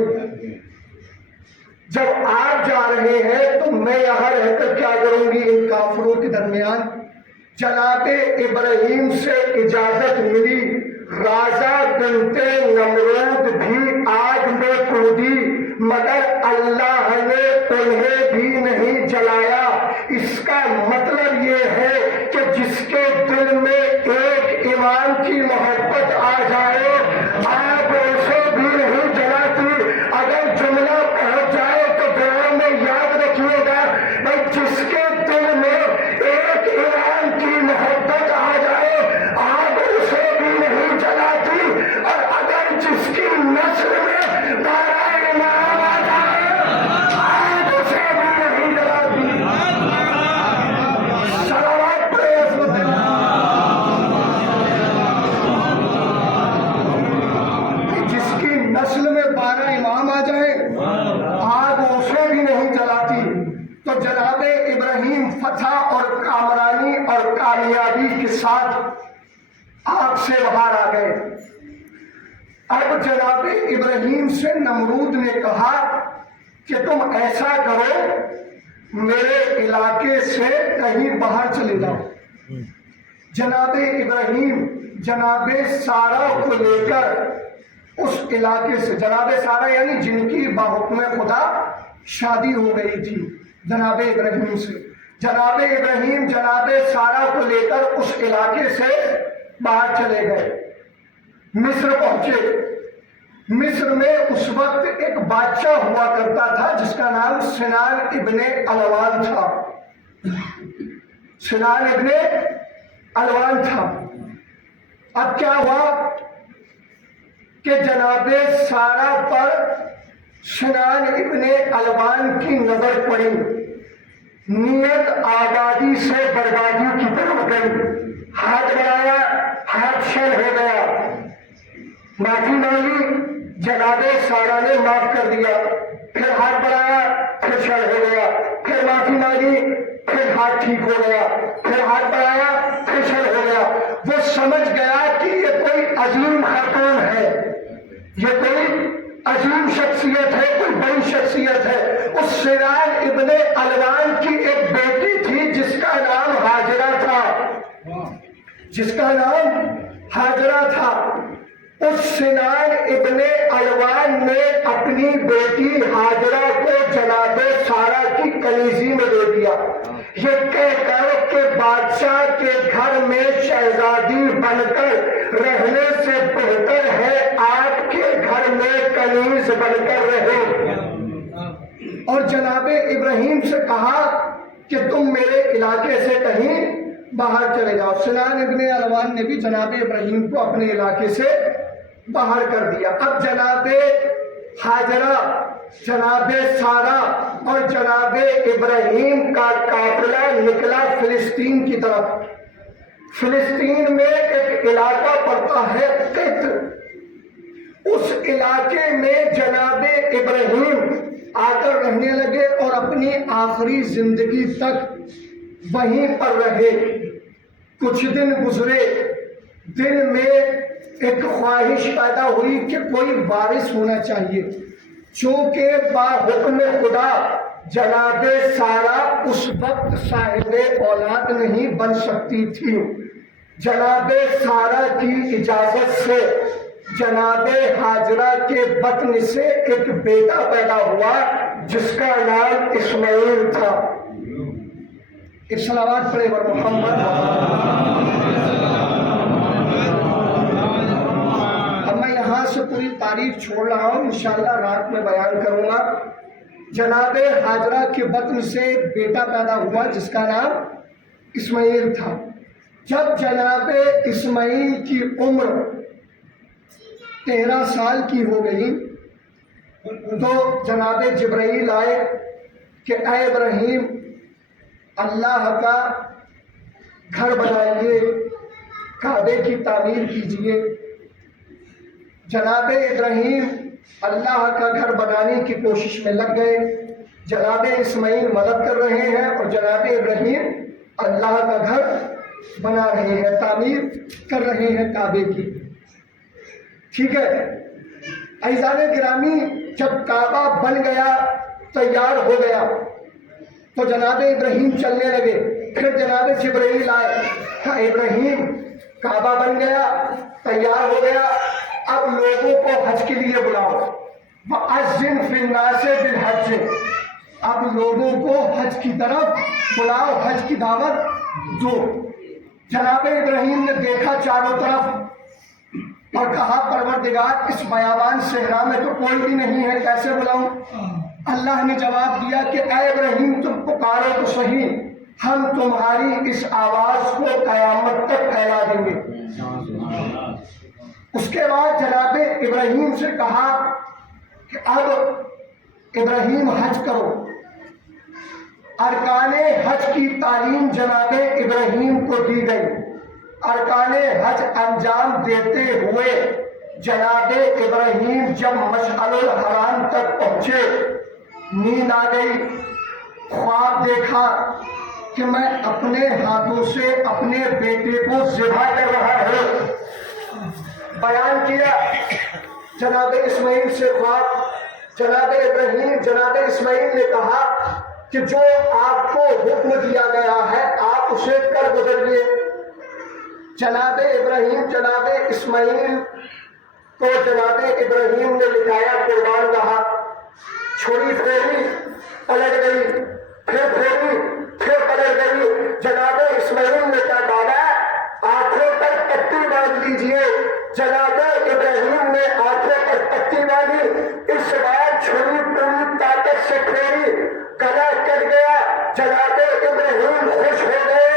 जब आप जा रहे हैं तो मैं यहां रहकर क्या करूंगी इन काफिरों के दरमियान? जनाबे इब्राहिम से इजाजत मिली, राजा बिनते नमरूद भी आग में कूदी मगर अल्लाह ने उन्हें भी नहीं जलाया। इसका मतलब ये है कि जिसके दिल में एक ईमान की मोहब्बत आ जाए आग उसे भी नहीं जलाती। अगर जुमला पहुंच जाए तो दुआ में याद रखिएगा भाई, जिसके दिल में एक ईमान की मोहब्बत आ जाए आग उसे भी नहीं जलाती, और अगर जिसकी नस्ल में नारायण नाम आ जाए आग उसे भी नहीं जलाती। सलावत प्रेस जिसकी नस्ल में 12 इमाम आ जाए आग उसे भी नहीं जलाती। तो जनाब इब्राहिम फतह और कामरानी और कामयाबी के साथ आग से बाहर आ गए। अब जनाब इब्राहिम से नमरूद ने कहा कि तुम ऐसा करो, मेरे इलाके से कहीं बाहर चले जाओ। जनाब इब्राहिम जनाब सारा को लेकर उस इलाके से, जनाब सारा यानी जिनकी बाहुक्म खुदा शादी हो गई थी जनाब इब्राहिम से, जनाब इब्राहिम जनाब सारा को लेकर उस इलाके से बाहर चले गए। मिस्र पहुंचे। मिस्र में उस वक्त एक बादशाह हुआ करता था जिसका नाम सिनान इब्ने अलवान था। सिनान इब्ने अलवान था। अब क्या हुआ कि जनाब सारा पर सिनान इब्ने अलवान की नजर पड़ी। नियत आबादी से बर्बादी की तरफ गई। हाथ बढ़ाया, हाथ शल हो गया। माफी मांगी, जनाब सारा ने माफ कर दिया। फिर हाथ बढ़ाया, फिर शल हो गया। फिर माफी मांगी, फिर हाथ ठीक हो गया। फिर हाथ बढ़ाया, फिर शल हो गया। वो समझ गया कि ये कोई अजीम खातून है, ये कोई अजीम शख्सियत है, कोई बड़ी शख्सियत है। उस सिनान इब्ने अलवान की एक बेटी थी जिसका नाम हाजरा था, जिसका नाम हाजरा था। उस सिनान इब्ने अलवान ने अपनी बेटी हाजरा को जनाब सारा की कलीजी में दे दिया, ये कहकर के बादशाह के घर में शहजादी बनकर रहने से बेहतर है आपके घर में कनीज बनकर रहे। और जनाब इब्राहिम से कहा कि तुम मेरे इलाके से कहीं बाहर चले जाओ। सिनान इब्ने अलवान ने भी जनाब इब्राहिम को अपने इलाके से बाहर कर दिया। अब जनाब हाजरा, जनाब सारा और जनाब इब्राहिम का काफिला निकला फिलिस्तीन की तरफ। फिलिस्तीन में एक इलाका पड़ता है कित्र। उस इलाके में जनाब इब्राहिम आकर रहने लगे और अपनी आखिरी जिंदगी तक वहीं पर रहे। कुछ दिन गुजरे, दिल में एक ख्वाहिश पैदा हुई कि कोई वारिस होना चाहिए, चूंकि बाहुक्म खुदा जनाब सारा उस वक्त साहिब औलाद नहीं बन सकती थी। जनाब सारा की इजाजत से जनाब हाजरा के बत्न से एक बेटा पैदा हुआ जिसका नाम इस्माइल था। एक सलावत पढ़े वर मोहम्मद। अब मैं यहाँ से पूरी तारीख छोड़ रहा हूँ, इंशाअल्लाह रात में बयान करूँगा। जनाब हाजरा के बत्न से बेटा पैदा हुआ जिसका नाम इस्माइल था। जब जनाब इस्माइल की उम्र 13 साल की हो गई तो जनाब जिब्राइल आए कि ऐ इब्राहिम, अल्लाह का घर बनाइए, काबे की तामीर कीजिए। जनाब इब्राहिम अल्लाह का घर बनाने की कोशिश में लग गए। जनाब इस्माइल मदद कर रहे हैं और जनाब इब्राहिम अल्लाह का घर बना रहे हैं, तामीर कर रहे हैं काबे की। ठीक है ऐज़ान गिरामी, जब काबा बन गया, तैयार हो गया, तो जनाब इब्राहिम चलने लगे। फिर जनाब जिब्राइल आए, कहा इब्राहिम काबा बन गया, तैयार हो गया, اب لوگوں کو حج کے لیے بلاؤ، وَأَذِّن فِي النَّاسِ بِالْحَجِّ، اب لوگوں کو حج کی طرف بلاؤ، حج کی دعوت دو۔ جناب ابراہیم نے دیکھا چاروں طرف اور کہا پروردگار اس بیابان صحرا میں تو کوئی بھی نہیں ہے، کیسے بلاؤں؟ اللہ نے جواب دیا کہ اے ابراہیم تم پکارو تو صحیح، ہم تمہاری اس آواز کو قیامت تک پھیلا دیں گے۔ اس کے بعد جناب ابراہیم سے کہا کہ اب ابراہیم حج کرو۔ ارکان حج کی تعلیم جناب ابراہیم کو دی گئی۔ ارکان حج انجام دیتے ہوئے جناب ابراہیم جب مشعل الحرام تک پہنچے، نیند آ گئی، خواب دیکھا کہ میں اپنے ہاتھوں سے اپنے بیٹے کو ذبح کر رہا ہوں۔ بیان کیا جناب اسماعیل سے خواب۔ جناب ابراہیم جناب اسماعیل نے کہا کہ جو آپ کو حکم دیا گیا ہے آپ اسے کر گزریے۔ جناب ابراہیم جناب اسماعیل کو جناب ابراہیم نے لکھایا قربان رہا، چھری پھیری پلٹ گئی، پھر پھیری پھر پلٹ گئی۔ جناب اسماعیل نے کہا بابا آنکھوں پر پٹی باندھ لیجیے۔ جناب ابراہیم نے آنکھوں پر پٹی باندھی، اس بار چھری پوری طاقت سے پھیری، گلا کٹ گیا۔ جناب ابراہیم خوش ہو گئے،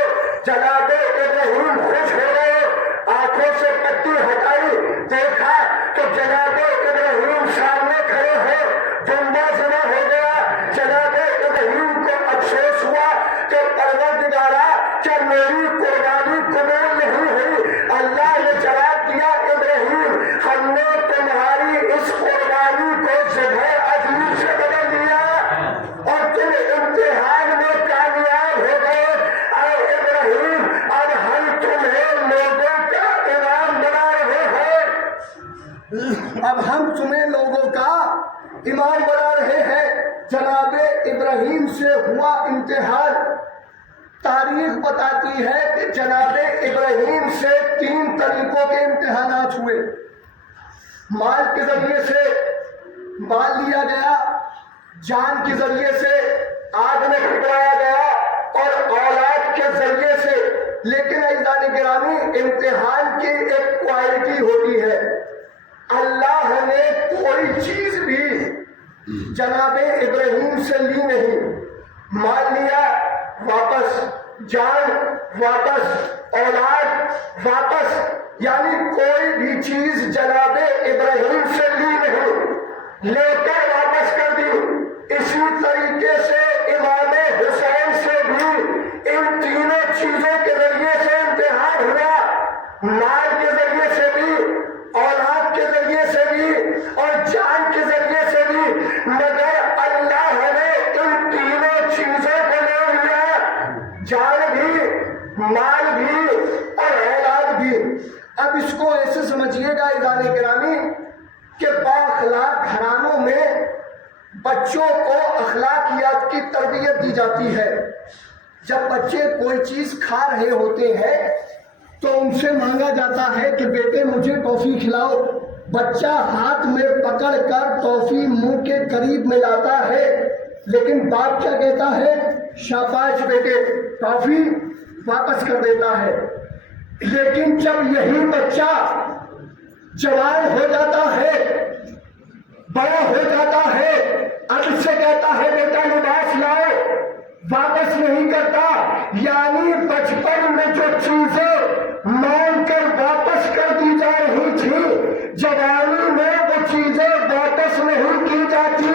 جناب ابراہیم خوش ہو گئے، آنکھوں سے پٹی ہٹائی، دیکھا تو جناب ابراہیم سامنے کھڑے ہیں، جملہ ذبح ہو گیا۔ جناب ابراہیم کو افسوس ہوا کہ پروردگارا کیا میری قربانی قبول نہیں ہوئی؟ اللہ نے جواب دیا ابراہیم ہم نے تمہاری اس قربانی کو ذبح عظیم سے بدل دیا اور تم امتحان میں کامیاب ہو گئے۔ اے ابراہیم اب ہم تمہیں لوگوں کا امام بنا رہے ہیں، اب ہم تمہیں لوگوں کا امام بنا رہے ہیں۔ جناب ابراہیم سے ہوا امتحان۔ تاریخ بتاتی ہے کہ جناب ابراہیم سے 3 طریقوں کے امتحانات ہوئے۔ مال کے ذریعے سے مال لیا گیا، جان کے ذریعے سے آگ میں پھٹرایا گیا اور اولاد کے ذریعے سے۔ لیکن عزیزان گرامی امتحان کی ایک کوالٹی ہوتی ہے، اللہ نے کوئی چیز بھی جناب ابراہیم سے لی نہیں۔ مال لیا واپس، جان واپس، اولاد واپس، یعنی کوئی بھی چیز جناب ابراہیم سے لی نہیں، لے کر واپس کر دی۔ اسی طریقے سے امام حسین سے بھی ان تینوں چیزوں کے ذریعے سے امتحان ہوا، مال کے ذریعے سے بھی، اولاد کے ذریعے سے بھی اور جان کے ذریعے سے بھی، مگر اللہ نے ان تینوں چیزوں کو لے لیا، جان بھی، مال بھی اور اولاد بھی۔ اب اس کو ایسے سمجھیے گا عزیزان گرامی کہ بااخلاق گھرانوں میں بچوں کو اخلاقیات کی تربیت دی جاتی ہے۔ جب بچے کوئی چیز کھا رہے ہوتے ہیں تو ان سے مانگا جاتا ہے کہ بیٹے مجھے ٹافی کھلاؤ۔ بچہ ہاتھ میں پکڑ کر ٹافی منہ کے قریب میں لاتا ہے، لیکن باپ کیا کہتا ہے؟ شاباش بیٹے، ٹافی واپس کر دیتا ہے۔ لیکن جب یہی بچہ جوان ہو جاتا ہے، بڑا ہو جاتا ہے، اب سے کہتا ہے بیٹا لباس لاؤ، واپس نہیں کرتا۔ یعنی بچپن میں جو چیزیں مانگ کر واپس کر دی جا رہی تھی، جوانی میں وہ چیزیں واپس نہیں کی جاتی،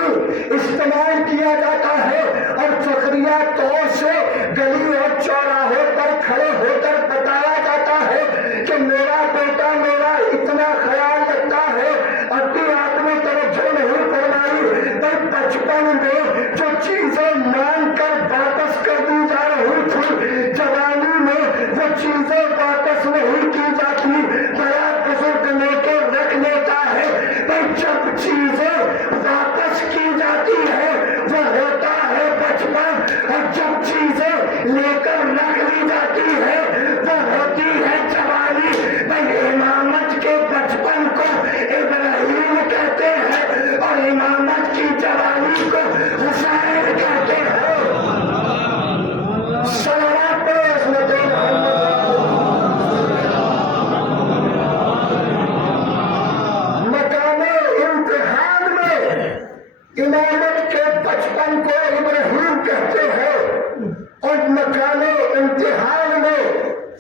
استعمال کیا جاتا ہے اور فخریہ طور سے گلی اور چوراہے پر کھڑے ہو کر بتایا جاتا ہے کہ میرا بیٹا میرا اتنا خیال رکھتا ہے، اپنی آپ نے توجہ نہیں فرمائی۔ پر بچپن میں جو چیزیں مانگ کر واپس کر دی جا رہی تھی، جوانی میں وہ چیزیں واپس نہیں کی جاتی، بڑا بزرگ لے کے رکھ لیتا ہے۔ پر جب چیزیں واپس کی جاتی ہے وہ ہوتا ہے بچپن، اور جب چیزیں لے کر رکھ لی جاتی ہے وہ ہوتی ہے جوانی۔ بھائی امامت کے بچپن کو इमामत के बचपन को इब्राहिम कहते हैं और मकाने इम्तिहान में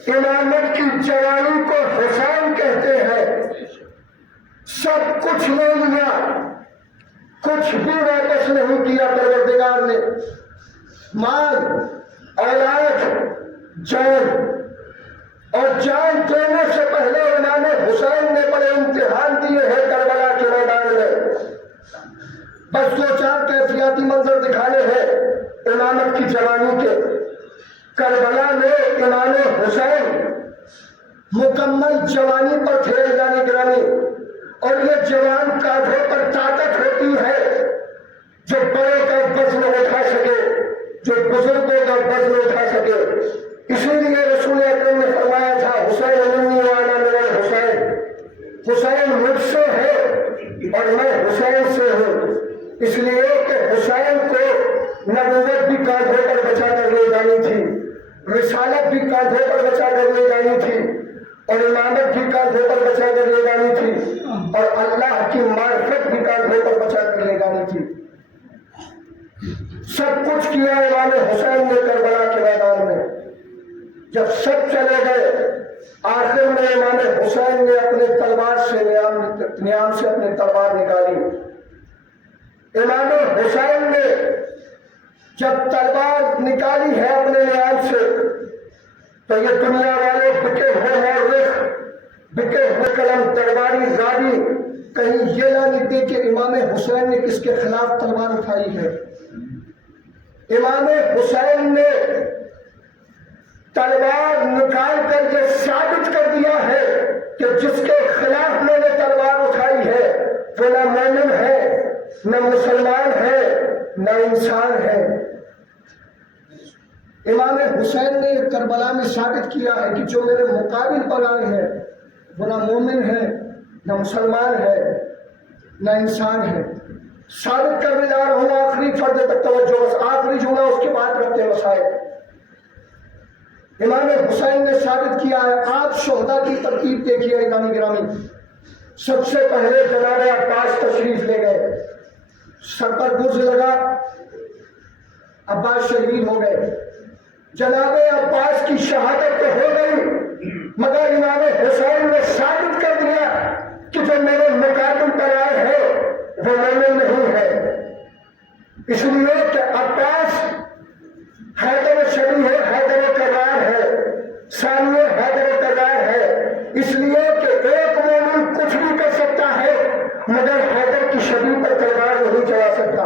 इमामत की जवानी को हुसैन कहते हैं। सब कुछ ले लिया, कुछ भी वापस नहीं किया परवरदिगार ने। माल, औलाद, जान, और जान देने से पहले इमाम हुसैन ने बड़े इम्तिहान दिए हैं करबला के मैदान में। बस दो चार कैफियाती मंजर दिखाने हैं इमामत की जवानी के। करबला में इमाम हुसैन मुकम्मल जवानी पर थे जाने गिरानी, और ये जवान कांधों पर ताकत होती है जो बड़े का वजन उठा सके, जो बुजुर्गों का वजन उठा सके। इसीलिए रसूल अकरम ने फरमाया था, हुसैन मिन्नी व अना मिनल हुसैन, हुसैन मुझसे है और मैं हुसैन से हूँ। इसलिए कि हुसैन को नबूवत भी कांधों पर बचा कर ले जानी थी, रिसालत भी कांधों पर बचा कर ले जानी थी, और इमामत भी कांधों पर बचा कर ले जानी थी, और अल्लाह की मार्फत भी कांधों पर बचा कर ले जानी थी। सब कुछ किया इमाम हुसैन ने करबला के मैदान में। जब सब चले गए, आखिर में इमाम हुसैन ने अपने तलवार से नियाम से अपनी तलवार निकाली। इमाम हुसैन ने जब तलवार निकाली है अपने नियाम से, तो ये दुनिया वाले बिके हुए मौरख, बिके हुए कलम तलवारी जादी कहीं ये ना लिखते कि इमाम हुसैन ने किसके खिलाफ तलवार उठाई है। इमाम हुसैन ने तलवार निकाल कर ये साबित कर दिया है कि जिसके खिलाफ मैंने तलवार उठाई है वो न मोमिन है, न मुसलमान है, न इंसान है। इमाम हुसैन ने करबला में साबित किया है कि जो मेरे मुकाबिल पर आए हैं वो न मोमिन है, न मुसलमान है, न इंसान है। साबित करने जा रहा हूँ, आखिरी फर्द तक तवज्जो, बस आखिरी जुमला, उसके बाद रखते हैं मसाइल। इमाम हुसैन ने साबित किया है। आप शोहदा की तरतीब देखिए इमाम गिरामी। सबसे पहले जनाब अब्बास तशरीफ ले गए, सर पर गुर्ज लगा, अब्बास शहीद हो गए। जनाब अब्बास की शहादत तो हो गई, मगर इमाम हुसैन ने साबित कर दिया कि जो मेरे मुकाबिल पर आए हैं वो मोमिन नहीं है। इसलिए कि अब्बास हैदर शबी है, हैदर करार है, सानिय हैदर करार है। इसलिए कि एक मोमिन कुछ भी कर सकता है मगर हैदर की शबी पर तलवार नहीं चला सकता।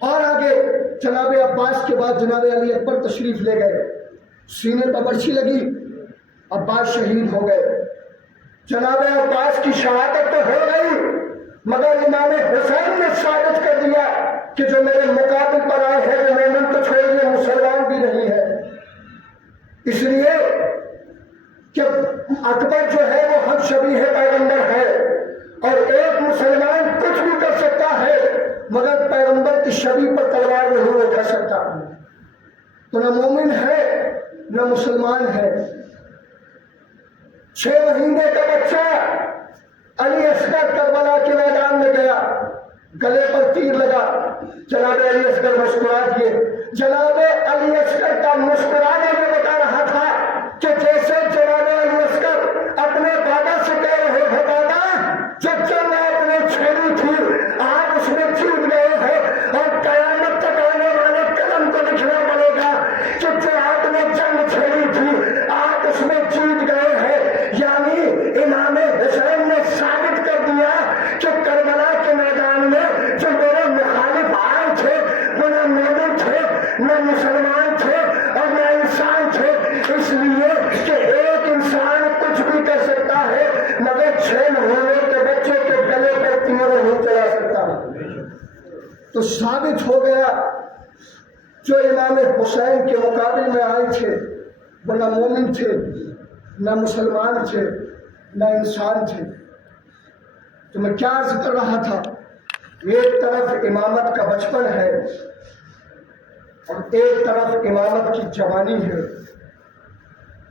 और आगे जनाब अब्बास के बाद जनाब अली अकबर तशरीफ ले गए, सीने पर बर्छी लगी, अब्बास शहीद हो गए। जनाब अब्बास की शहादत तो हो गई, मगर इमाम हुसैन ने साबित कर दिया कि जो मेरे मुकाबिल पर आए हैं वो मोमिन तो छोड़िए मुसलमान भी नहीं है। इसलिए कि अकबर जो है वो हक शबी है, पैगंबर है, और एक मुसलमान कुछ भी कर सकता है मगर पैगंबर की शबी पर तलवार नहीं उठा सकता। तो न मोमिन है न मुसलमान है। 6 महीने का बच्चा अली असगर करबला के मैदान में गया, गले पर तीर लगा, जनाब अली असगर मुस्कुरा दिए। जनाब अली असगर का मुस्कुराने में बता रहा था कि जैसे जनाब अली असगर अपने दादा से कह रहे हो, दादा जो मैं अपने छेड़ी थी आप उसमें जीत गए हैं, और कयामत तक आने वाले कलम को लिखना पड़ेगा कि जो आपने जंग छेड़ी थी आप उसमें जीत गए हैं। यानी इमाम हुसैन ने साबित कर दिया कि करबला के मैदान में जो मेरे मुखालिफ आए थे वो न मोमिन थे, न मुसलमान थे, और न इंसान थे। इसलिए कि एक इंसान कुछ भी कर सकता है मगर 6 महीने के बच्चे के गले पर तीर नहीं चला सकता। तो साबित हो गया जो इमाम हुसैन के मुकाबिल में आए थे वो न मोमिन थे, न मुसलमान थे, न इंसान थे। तो मैं क्या अर्ज कर रहा था, एक तरफ इमामत का बचपन है और एक तरफ इमामत की जवानी है।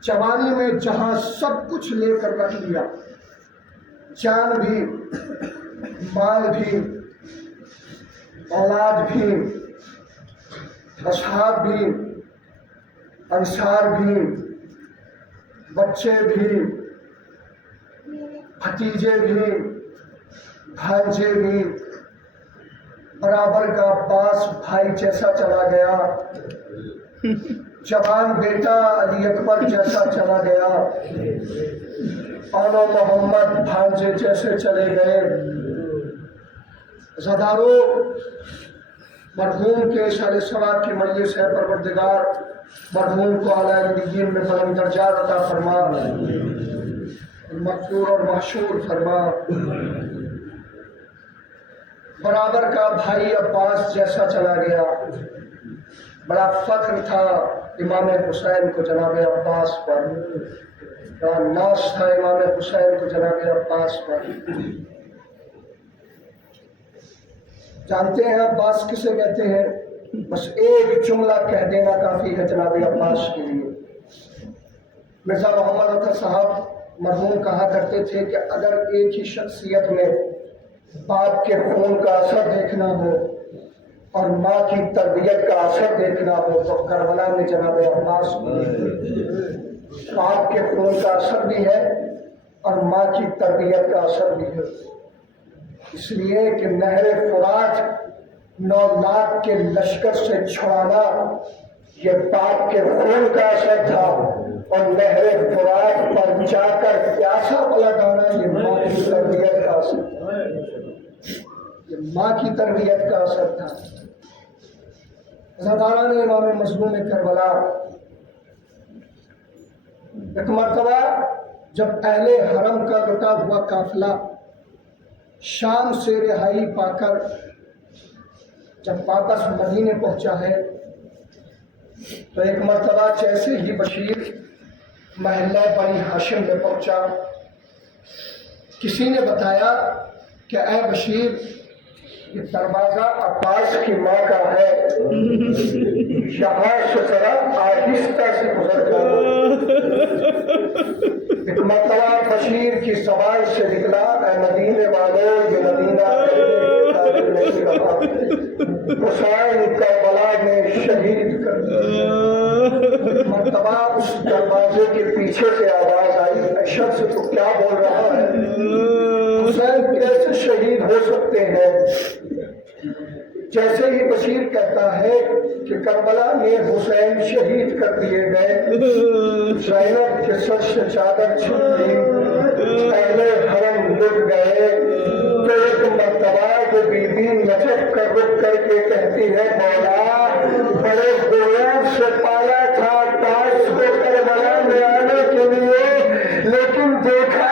जवानी में जहां सब कुछ लेकर रख लिया, जान भी, माल भी, औलाद भी, असहाब भी, अंसार भी, बच्चे भी, भतीजे भी, भांजे भी, बराबर का अब्बास भाई जैसा चला गया, जवान बेटा अली अकबर जैसा चला गया, और मोहम्मद भांजे जैसे चले गए। ज़दारो मरहूम के शान सवाब की मजलिस है, परवरदिगार मरहूम को आला इल्लिय्यीन में बुलंद दर्जा अता फरमा, मक़बूल और महशूर फरमा। बराबर का भाई अब्बास जैसा चला गया। बड़ा फख्र था इमाम हुसैन को जनाब अब्बास पर, बड़ा नाज था इमाम हुसैन को जनाब अब्बास पर। जानते हैं अब्बास किसे कहते हैं? बस एक जुमला कह देना काफ़ी है जनाब अब्बास के लिए। मिर्ज़ा मोहम्मद अतर साहब मरहूम कहा करते थे कि अगर एक ही शख्सियत में बाप के खून का असर देखना हो और माँ की तरबियत का असर देखना हो तो करबला में जनाब अब्बास बाप के खून का असर भी है और माँ की तरबियत का असर भी है। इसलिए कि नहर फुरात 9 लाख के लश्कर से छुड़ाना ये बाप के खून का असर था, और नहर फुरात पर जाकर प्यासा पलटाना ये माँ की तरबियत का असर था। ये माँ की तरबियत का असर था। ज़दारा ने इमाम मज़लूम करबला एक मरतबा जब अहले हरम का लुटा हुआ काफिला शाम से रिहाई पाकर जब वापस मदीने पहुंचा है तो एक मरतबा जैसे ही बशीर महल्ला बनी हाशिम में पहुंचा, किसी ने बताया कि ऐ बशीर ये दरवाजा अब्बास की माँ का है, यहाँ से जरा आहिस्ता से गुजर जाओ। एक मरतबा बशीर की ज़बान से निकला, ऐ मदीने वालों ये मदीना नहीं रहा, हुसैन करबला में शहीद कर दिया। मरतबा उस दरवाजे के पीछे से आवाज आई, ऐ शख्स तो क्या बोल रहा है? हुसैन कैसे शहीद हो सकते हैं? जैसे ही बशीर कहता है कि करबला में हुसैन शहीद कर दिए गए, ज़ैनब के सर से चादर छूट गई, पहले हरम लुट गए। तो एक मरतबा वो बीबी नजर कर रुक करके कहती है, मौला बड़े गुरूर से पाया था ताज को करबला में आने के लिए, लेकिन देखा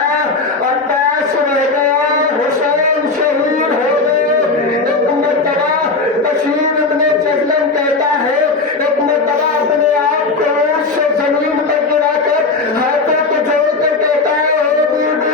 अब्बास रह गया, हुसैन शहीद हो गए। एक मरतबा बशीर अपने जहलम कहता है, एक मरतबा अपने आप को ऊंट से जमीन पर गिराकर हाथों को जोड़कर कहता है, ओ बीबी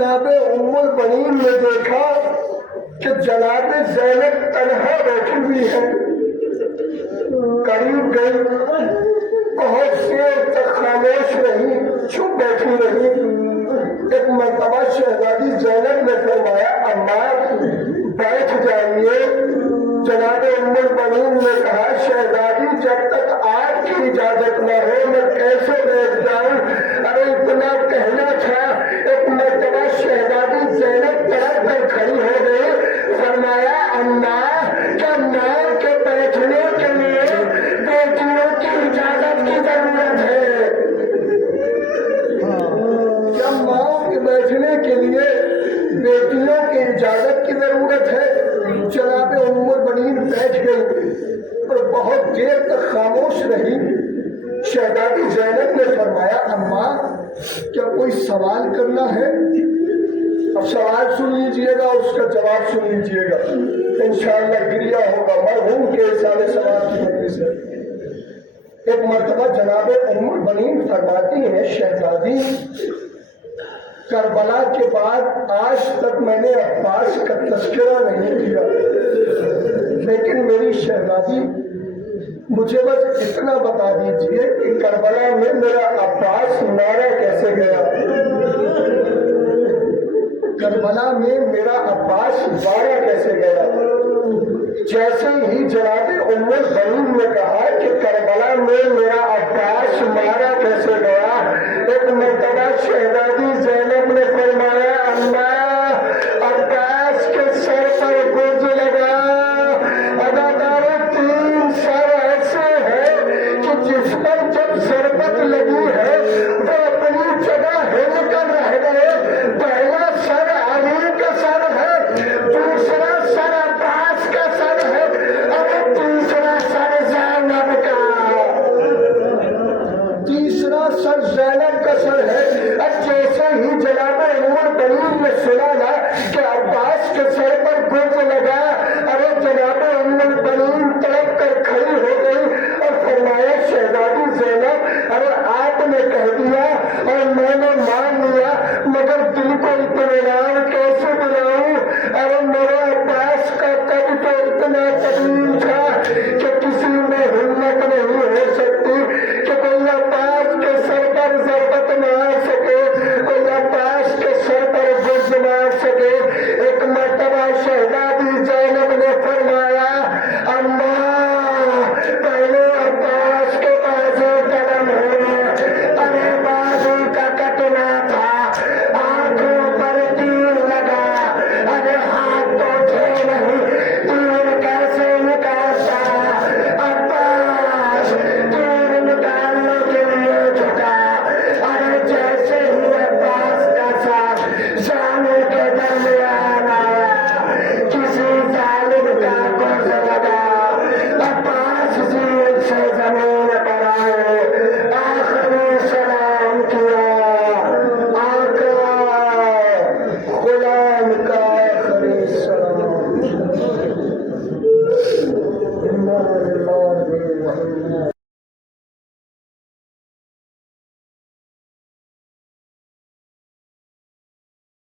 जनाब उम्मुल बनीन ने देखा कि जनाब ज़ैनब तन्हा बैठी हुई है। करीब गई, बहुत देर तक खामोश रही, चुप बैठी रही। एक मर्तबा शहजादी ज़ैनब ने फरमाया, अम्मा बैठ जाइए। जनाब उम्मुल बनीन ने कहा, शहजादी जब तक आपकी इजाजत न हो मैं कैसे बैठ जाऊं? अरे इतना कहना था। एक मर्तबा शहजादी ज़ैनब तड़प कर खड़ी हो गई, फरमाया, अम्मा क्या नाव के बैठने के लिए बेटियों की इजाजत की जरूरत है? क्या माँ के बैठने के लिए बेटियों की इजाजत की जरूरत है? जनाब उम्मुल बनीन बैठ गई और बहुत देर तक खामोश रही। शहजादी ज़ैनब ने फरमाया, अम्मा क्या कोई सवाल करना है? अब सवाल सुन लीजिएगा, उसका जवाब सुन लीजिएगा, इंशाअल्लाह क्रिया होगा मरहूम के सारे सवाल की वजह से। एक मर्तबा जनाब उम्मुल बनीन फरमाती है, शहजादी करबला के बाद आज तक मैंने अब्बास का तस्करा नहीं किया, लेकिन मेरी शहजादी मुझे बस इतना बता दीजिए कि करबला में मेरा अब्बास मारा कैसे गया? करबला में मेरा अब्बास मारा कैसे गया? जैसे ही जनाब उम्मुल बनीन ने कहा कि करबला में मेरा अब्बास मारा कैसे गया, एक मर्तबा शहजादी ज़ैनब ने फरमाया, अम्मा अब्बास के सर पर गुर्ज लगा। अदादारे 3 सर ऐसे हैं कि जिस पर जब शरबत लगी है वो अपनी जगह हिलकर रह गए। पहला सर अली का सर है, दूसरा सर अब्बास का सर है और तीसरा सर ज़ैनब का, तीसरा सर ज़ैनब का सर है। अब जैसे ही जनाब उम्मुल बनीन ने सुना ना कि अब्बास के सर पर गुर्ज लगा, अरे जनाब उम्मुल बनीन तड़प कर खड़ी हो गई और फरमाया, शहजादी ज़ैनब अरे आपने कह दिया और मैंने मान लिया, मगर दिल को इत्मीनान कैसे दिलाऊं? अरे मेरे अब्बास का कद तो इतना कदीम था कि किसी में हिम्मत नहीं हो सकती कि कोई अब्बास के सर पर ज़रबत मार सके, कोई अब्बास के सर पर गुर्ज मार सके। एक मर्तबा शहजादी ज़ैनब ने फरमाया, अम्मा पहले अब्बास के बाजू कलम हुए, अरे बाजू का कटना था, आंखों पर तीर लगा, अरे हाथ तो थे नहीं, तीर कैसे निकालता? अब्बास तीर निकालने के लिए झुका, अरे जैसे ही अब्बास का साथ जाने के दरमियान आया, किसी जालिम का गुर्ज लगा, अब्बास जीत से जमीन पर आए, आखिरी सलाम किया, आका गुलाम का आखिरी सलाम।